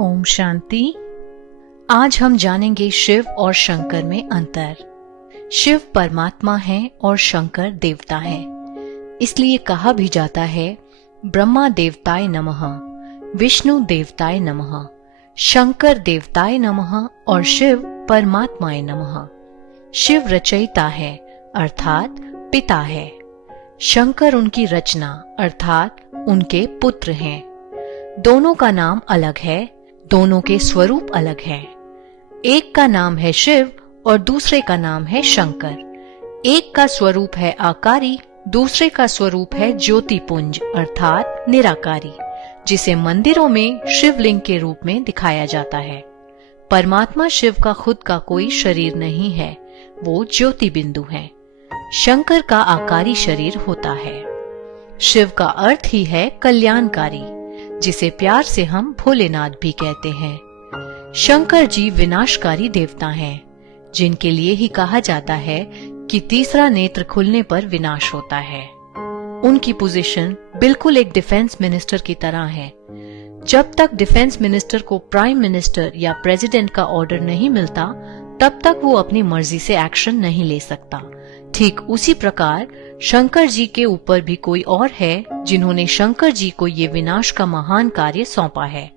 ओम शांति। आज हम जानेंगे शिव और शंकर में अंतर। शिव परमात्मा है और शंकर देवता है। इसलिए कहा भी जाता है ब्रह्मा देवताय नमः, विष्णु देवताय नमः, शंकर देवताय नमः और शिव परमात्माय नमः। शिव रचयिता है अर्थात पिता है। शंकर उनकी रचना अर्थात उनके पुत्र हैं। दोनों का नाम अलग है, दोनों के स्वरूप अलग हैं। एक का नाम है शिव और दूसरे का नाम है शंकर। एक का स्वरूप है आकारी, दूसरे का स्वरूप है ज्योतिपुंज अर्थात निराकारी, जिसे मंदिरों में शिवलिंग के रूप में दिखाया जाता है। परमात्मा शिव का खुद का कोई शरीर नहीं है, वो ज्योति बिंदु है। शंकर का आकारी शरीर होता है। शिव का अर्थ ही है कल्याणकारी, जिसे प्यार से हम भोलेनाथ भी कहते हैं। शंकर जी विनाशकारी देवता हैं, जिनके लिए ही कहा जाता है कि तीसरा नेत्र खुलने पर विनाश होता है। उनकी पोजीशन बिल्कुल एक डिफेंस मिनिस्टर की तरह है। जब तक डिफेंस मिनिस्टर को प्राइम मिनिस्टर या प्रेसिडेंट का ऑर्डर नहीं मिलता, तब तक वो अपनी मर्जी से एक्शन नहीं ले सकता। ठीक उसी प्रकार शंकर जी के ऊपर भी कोई और है जिन्होंने शंकर जी को ये विनाश का महान कार्य सौंपा है।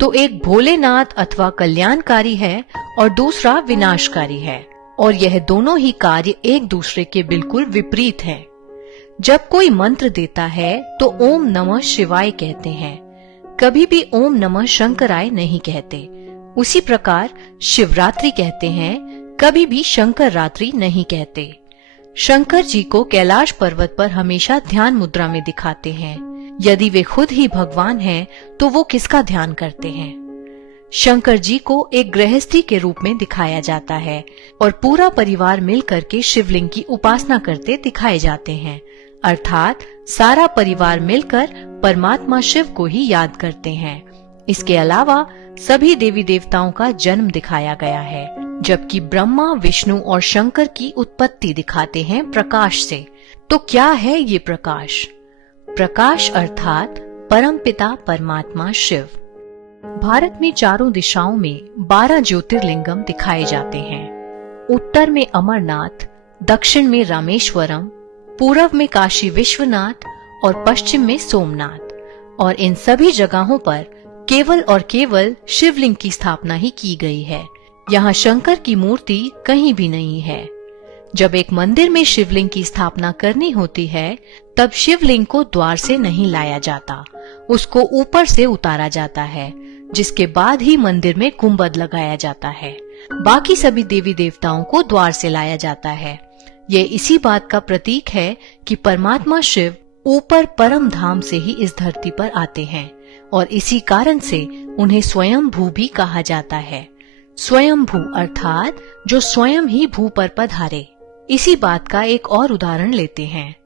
तो एक भोलेनाथ अथवा कल्याणकारी है और दूसरा विनाशकारी है, और यह दोनों ही कार्य एक दूसरे के बिल्कुल विपरीत हैं। जब कोई मंत्र देता है तो ओम नमः शिवाय कहते हैं, कभी भी ओम नमः शंकराय नहीं कहते। उसी प्रकार शिवरात्रि कहते हैं, कभी भी शंकर रात्रि नहीं कहते। शंकर जी को कैलाश पर्वत पर हमेशा ध्यान मुद्रा में दिखाते हैं। यदि वे खुद ही भगवान हैं, तो वो किसका ध्यान करते हैं? शंकर जी को एक गृहस्थी के रूप में दिखाया जाता है और पूरा परिवार मिलकर के शिवलिंग की उपासना करते दिखाए जाते हैं, अर्थात सारा परिवार मिलकर परमात्मा शिव को ही याद करते हैं। इसके अलावा सभी देवी देवताओं का जन्म दिखाया गया है, जबकि ब्रह्मा, विष्णु और शंकर की उत्पत्ति दिखाते हैं प्रकाश से। तो क्या है ये प्रकाश? प्रकाश अर्थात परमपिता परमात्मा शिव। भारत में चारों दिशाओं में 12 ज्योतिर्लिंगम दिखाए जाते हैं। उत्तर में अमरनाथ, दक्षिण में रामेश्वरम, पूर्व में काशी विश्वनाथ और पश्चिम में सोमनाथ। और इन सभी जगहों पर केवल और केवल शिवलिंग की स्थापना ही की गई है। यहाँ शंकर की मूर्ति कहीं भी नहीं है। जब एक मंदिर में शिवलिंग की स्थापना करनी होती है, तब शिवलिंग को द्वार से नहीं लाया जाता, उसको ऊपर से उतारा जाता है, जिसके बाद ही मंदिर में गुंबद लगाया जाता है। बाकी सभी देवी देवताओं को द्वार से लाया जाता है। ये इसी बात का प्रतीक है कि परमात्मा शिव ऊपर परम धाम से ही इस धरती पर आते हैं, और इसी कारण से उन्हें स्वयंभू भी कहा जाता है। स्वयंभू अर्थात जो स्वयं ही भू पर पधारे। इसी बात का एक और उदाहरण लेते हैं।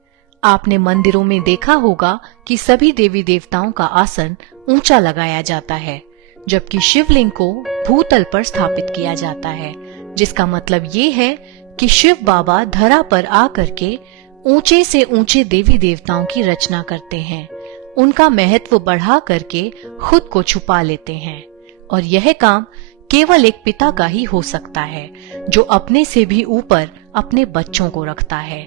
आपने मंदिरों में देखा होगा कि सभी देवी देवताओं का आसन ऊंचा लगाया जाता है, जबकि शिवलिंग को भूतल पर स्थापित किया जाता है, जिसका मतलब ये है कि शिव बाबा धरा पर आकर के ऊंचे से ऊंचे देवी देवताओं की रचना करते हैं, उनका महत्व बढ़ा करके खुद को छुपा लेते हैं। और यह काम केवल एक पिता का ही हो सकता है, जो अपने से भी ऊपर अपने बच्चों को रखता है।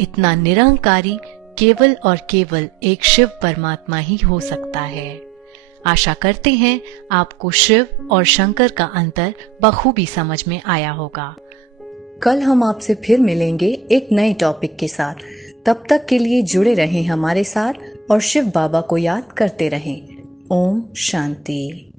इतना निरंकारी केवल और केवल एक शिव परमात्मा ही हो सकता है। आशा करते हैं आपको शिव और शंकर का अंतर बखूबी समझ में आया होगा। कल हम आपसे फिर मिलेंगे एक नए टॉपिक के साथ। तब तक के लिए जुड़े रहें हमारे साथ और शिव बाबा को याद करते रहें। ओम शांति।